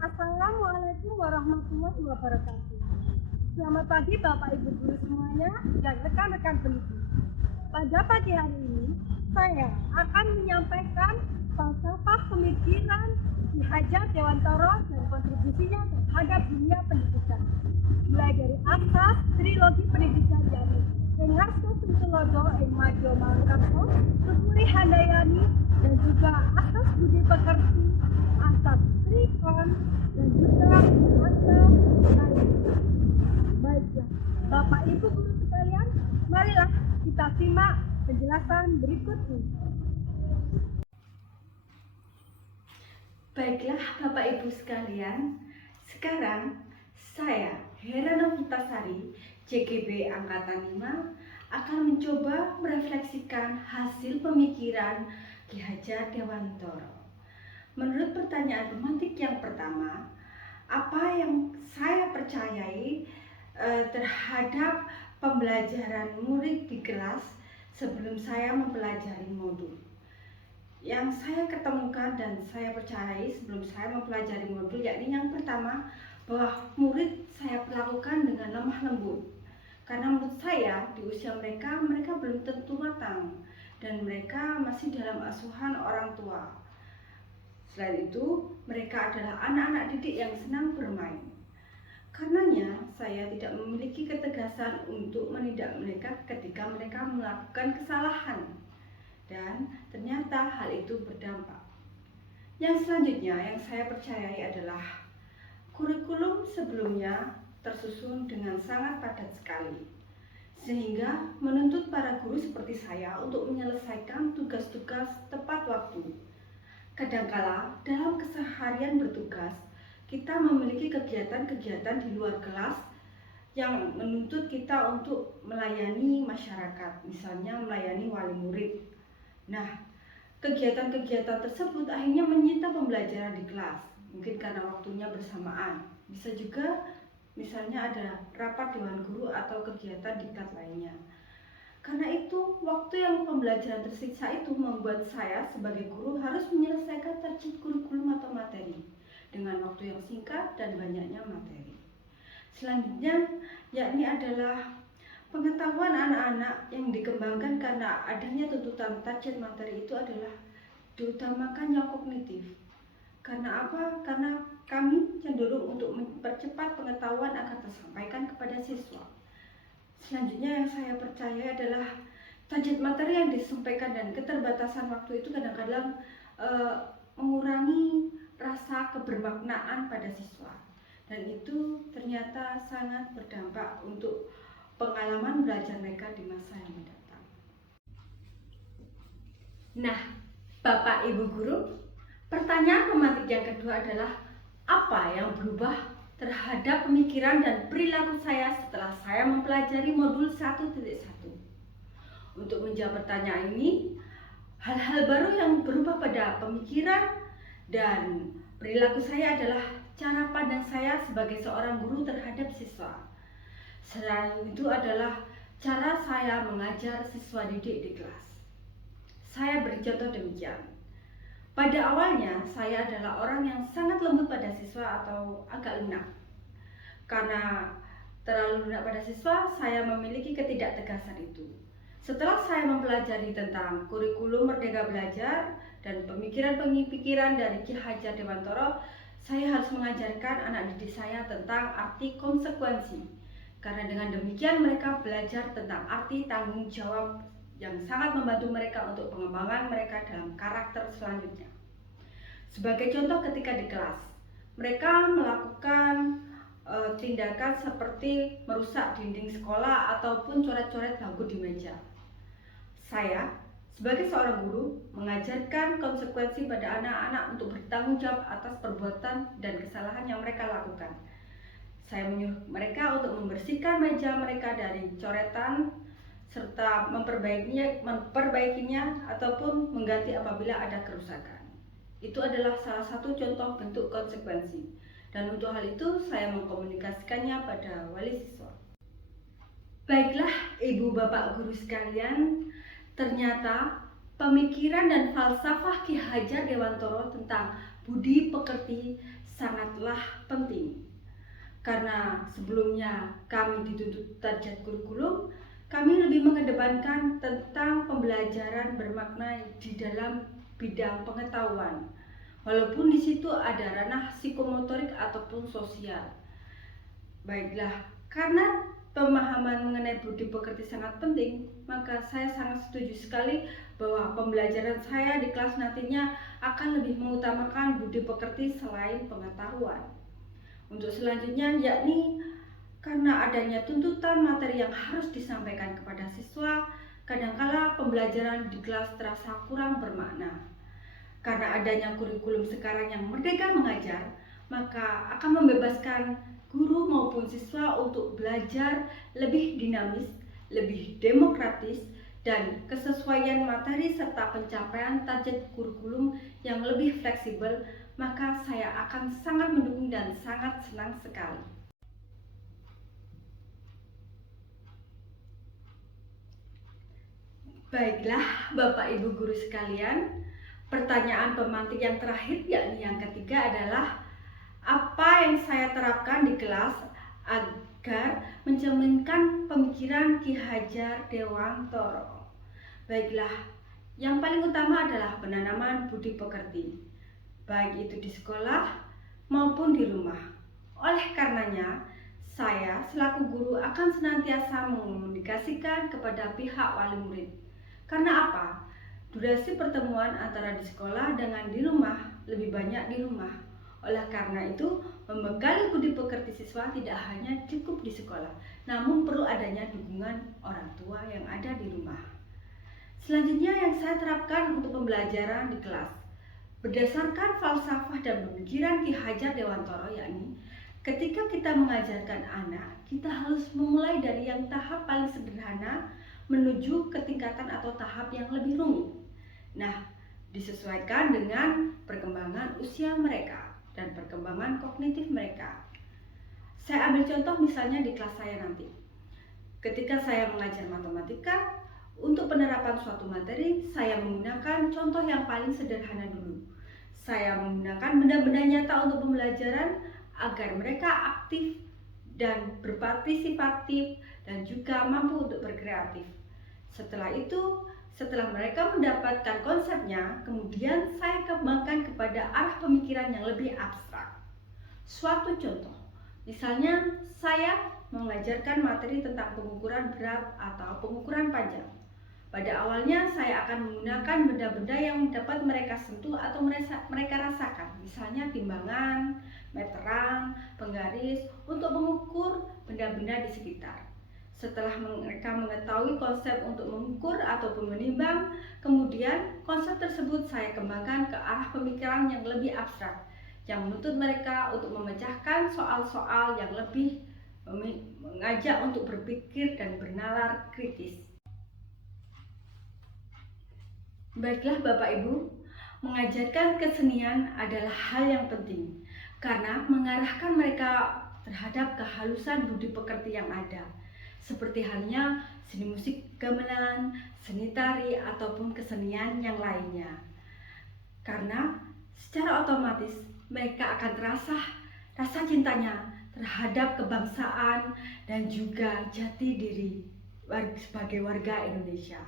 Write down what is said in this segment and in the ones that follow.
Assalamualaikum warahmatullahi wabarakatuh. Selamat pagi Bapak Ibu guru semuanya dan rekan-rekan pendidik. Pada pagi hari ini, saya akan menyampaikan falsafah pemikiran Ki Hajar Dewantara dan kontribusinya terhadap dunia pendidikan. Mulai dari asas trilogi pendidikan yakni Engarso Tutulodo, Majo Mangkarso, Tuturi Handayani, dan juga asas budi pekerti, asas trikon, dan juga asas lain. Baiklah, Bapak Ibu guru sekalian, marilah kita simak penjelasan berikut ini. Baiklah Bapak Ibu sekalian, sekarang saya Hera Novitasari, JGB Angkatan 5 akan mencoba merefleksikan hasil pemikiran Ki Hajar Dewantara. Menurut pertanyaan pemantik yang pertama, apa yang saya percayai terhadap pembelajaran murid di kelas sebelum saya mempelajari modul? Yang saya ketemukan dan saya percayai sebelum saya mempelajari modul, yakni yang pertama, bahwa murid saya perlakukan dengan lemah lembut. Karena menurut saya di usia mereka belum tentu matang dan mereka masih dalam asuhan orang tua. Selain itu, mereka adalah anak-anak didik yang senang bermain. Karenanya, saya tidak memiliki ketegasan untuk menindak mereka ketika mereka melakukan kesalahan. Dan ternyata hal itu berdampak. Yang selanjutnya yang saya percayai adalah kurikulum sebelumnya tersusun dengan sangat padat sekali, sehingga menuntut para guru seperti saya untuk menyelesaikan tugas-tugas tepat waktu. Kadangkala dalam keseharian bertugas, kita memiliki kegiatan-kegiatan di luar kelas yang menuntut kita untuk melayani masyarakat, misalnya melayani wali murid. Nah, kegiatan-kegiatan tersebut akhirnya menyita pembelajaran di kelas, mungkin karena waktunya bersamaan. Bisa juga misalnya ada rapat dewan guru atau kegiatan diklat lainnya. Karena itu, waktu yang pembelajaran tersiksa itu membuat saya sebagai guru harus menyelesaikan target kurikulum atau materi dengan waktu yang singkat dan banyaknya materi. Selanjutnya, yakni adalah pengetahuan anak-anak yang dikembangkan karena adanya tuntutan target materi itu adalah diutamakan yang kognitif. Karena apa? Karena kami cenderung untuk mempercepat pengetahuan agar tersampaikan kepada siswa. Selanjutnya yang saya percaya adalah target materi yang disampaikan dan keterbatasan waktu itu kadang-kadang mengurangi rasa kebermaknaan pada siswa. Dan itu ternyata sangat berdampak untuk pengalaman belajar mereka di masa yang mendatang. Nah, Bapak Ibu Guru, pertanyaan pemantik yang kedua adalah apa yang berubah terhadap pemikiran dan perilaku saya setelah saya mempelajari modul 1.1. Untuk menjawab pertanyaan ini, hal-hal baru yang berubah pada pemikiran dan perilaku saya adalah cara pandang saya sebagai seorang guru terhadap siswa. Selain itu adalah cara saya mengajar siswa didik di kelas. Saya beri contoh demikian. Pada awalnya, saya adalah orang yang sangat lembut pada siswa atau agak lunak. Karena terlalu lunak pada siswa, saya memiliki ketidaktegasan itu. Setelah saya mempelajari tentang kurikulum Merdeka Belajar dan pemikiran-pemikiran dari Ki Hajar Dewantara, saya harus mengajarkan anak didik saya tentang arti konsekuensi. Karena dengan demikian mereka belajar tentang arti tanggung jawab yang sangat membantu mereka untuk pengembangan mereka dalam karakter selanjutnya. Sebagai contoh ketika di kelas, mereka melakukan tindakan seperti merusak dinding sekolah ataupun coret-coret bangku di meja. Saya sebagai seorang guru mengajarkan konsekuensi pada anak-anak untuk bertanggung jawab atas perbuatan dan kesalahan yang mereka lakukan. Saya menyuruh mereka untuk membersihkan meja mereka dari coretan serta memperbaikinya ataupun mengganti apabila ada kerusakan. Itu adalah salah satu contoh bentuk konsekuensi. Dan untuk hal itu saya mengkomunikasikannya pada wali siswa. Baiklah Ibu Bapak Guru sekalian, ternyata pemikiran dan falsafah Ki Hajar Dewantara tentang budi pekerti sangatlah penting. Karena sebelumnya kami dituntut target kurikulum, kami lebih mengedepankan tentang pembelajaran bermakna di dalam bidang pengetahuan. Walaupun di situ ada ranah psikomotorik ataupun sosial. Baiklah, karena pemahaman mengenai budi pekerti sangat penting, maka saya sangat setuju sekali bahwa pembelajaran saya di kelas nantinya akan lebih mengutamakan budi pekerti selain pengetahuan. Untuk selanjutnya yakni karena adanya tuntutan materi yang harus disampaikan kepada siswa, kadangkala pembelajaran di kelas terasa kurang bermakna. Karena adanya kurikulum sekarang yang merdeka mengajar, maka akan membebaskan guru maupun siswa untuk belajar lebih dinamis, lebih demokratis, dan kesesuaian materi serta pencapaian target kurikulum yang lebih fleksibel, maka saya akan sangat mendukung dan sangat senang sekali. Baiklah, Bapak Ibu guru sekalian, pertanyaan pemantik yang terakhir yakni yang ketiga adalah apa yang saya terapkan di kelas agar mencerminkan pemikiran Ki Hajar Dewantara. Baiklah, yang paling utama adalah penanaman budi pekerti, baik itu di sekolah maupun di rumah. Oleh karenanya, saya selaku guru akan senantiasa mengomunikasikan kepada pihak wali murid. Karena apa? Durasi pertemuan antara di sekolah dengan di rumah lebih banyak di rumah. Oleh karena itu, membekali budi pekerti siswa tidak hanya cukup di sekolah, namun perlu adanya dukungan orang tua yang ada di rumah. Selanjutnya yang saya terapkan untuk pembelajaran di kelas, berdasarkan falsafah dan pemikiran Ki Hajar Dewantara, yakni ketika kita mengajarkan anak, kita harus memulai dari yang tahap paling sederhana menuju ke tingkatan atau tahap yang lebih rumit. Nah, disesuaikan dengan perkembangan usia mereka dan perkembangan kognitif mereka. Saya ambil contoh misalnya di kelas saya nanti. Ketika saya mengajar matematika, untuk penerapan suatu materi, saya menggunakan contoh yang paling sederhana dulu. Saya menggunakan benda-benda nyata untuk pembelajaran agar mereka aktif dan berpartisipatif dan juga mampu untuk berkreatif. Setelah itu, setelah mereka mendapatkan konsepnya, kemudian saya kembangkan kepada arah pemikiran yang lebih abstrak. Suatu contoh, misalnya saya mengajarkan materi tentang pengukuran berat atau pengukuran panjang. Pada awalnya saya akan menggunakan benda-benda yang dapat mereka sentuh atau mereka rasakan, misalnya timbangan, meteran, penggaris, untuk mengukur benda-benda di sekitar. Setelah mereka mengetahui konsep untuk mengukur ataupun menimbang, kemudian konsep tersebut saya kembangkan ke arah pemikiran yang lebih abstrak, yang menuntut mereka untuk memecahkan soal-soal yang lebih mengajak untuk berpikir dan bernalar kritis. Baiklah Bapak Ibu, mengajarkan kesenian adalah hal yang penting karena mengarahkan mereka terhadap kehalusan budi pekerti yang ada, seperti halnya seni musik gamelan, seni tari, ataupun kesenian yang lainnya. Karena secara otomatis mereka akan terasa rasa cintanya terhadap kebangsaan dan juga jati diri sebagai warga Indonesia,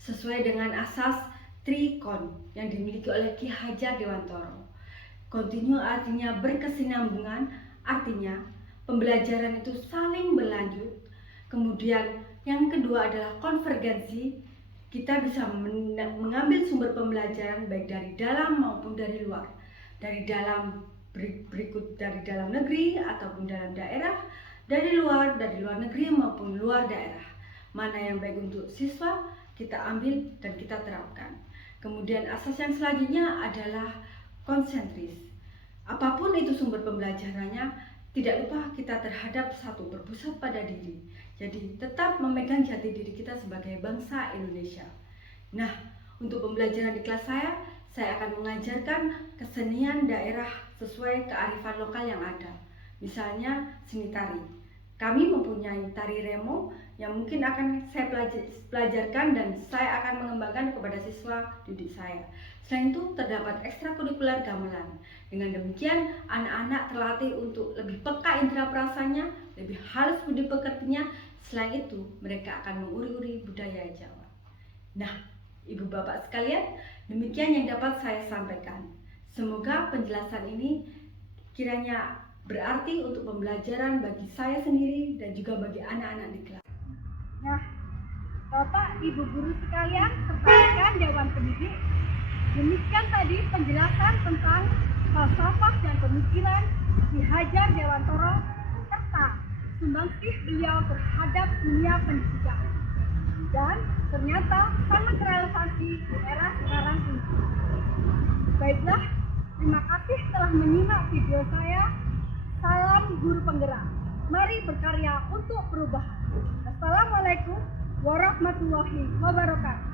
sesuai dengan asas Trikon yang dimiliki oleh Ki Hajar Dewantara. Kontinu artinya berkesinambungan, artinya pembelajaran itu saling berlanjut. Kemudian yang kedua adalah konvergensi. Kita bisa mengambil sumber pembelajaran baik dari dalam maupun dari luar. Dari dalam berikut dari dalam negeri ataupun dalam daerah, dari luar negeri maupun luar daerah. Mana yang baik untuk siswa kita ambil dan kita terapkan. Kemudian asas yang selanjutnya adalah konsentris. Apapun itu sumber pembelajarannya, tidak lupa kita terhadap satu, berpusat pada diri. Jadi tetap memegang jati diri kita sebagai bangsa Indonesia. Nah, untuk pembelajaran di kelas saya akan mengajarkan kesenian daerah sesuai kearifan lokal yang ada. Misalnya seni tari. Kami mempunyai tari remo yang mungkin akan saya pelajarkan dan saya akan mengembangkan kepada siswa didik saya. Selain itu terdapat ekstrakurikuler gamelan. Dengan demikian, anak-anak terlatih untuk lebih peka indera perasanya, lebih halus budi pekertinya. Selain itu, mereka akan menguri-uri budaya Jawa. Nah, Ibu Bapak sekalian, demikian yang dapat saya sampaikan. Semoga penjelasan ini kiranya berarti untuk pembelajaran bagi saya sendiri dan juga bagi anak-anak di kelas. Nah, Bapak, Ibu guru sekalian, serta rekan Dewan Pendidik, demikian tadi penjelasan tentang falsafah dan pemikiran Ki Hajar Dewantoro serta sumbangsih beliau terhadap dunia pendidikan. Dan ternyata sangat relevansi di era sekarang ini. Baiklah, terima kasih telah menyimak video saya. Salam guru penggerak. Mari berkarya untuk perubahan. Assalamualaikum warahmatullahi wabarakatuh.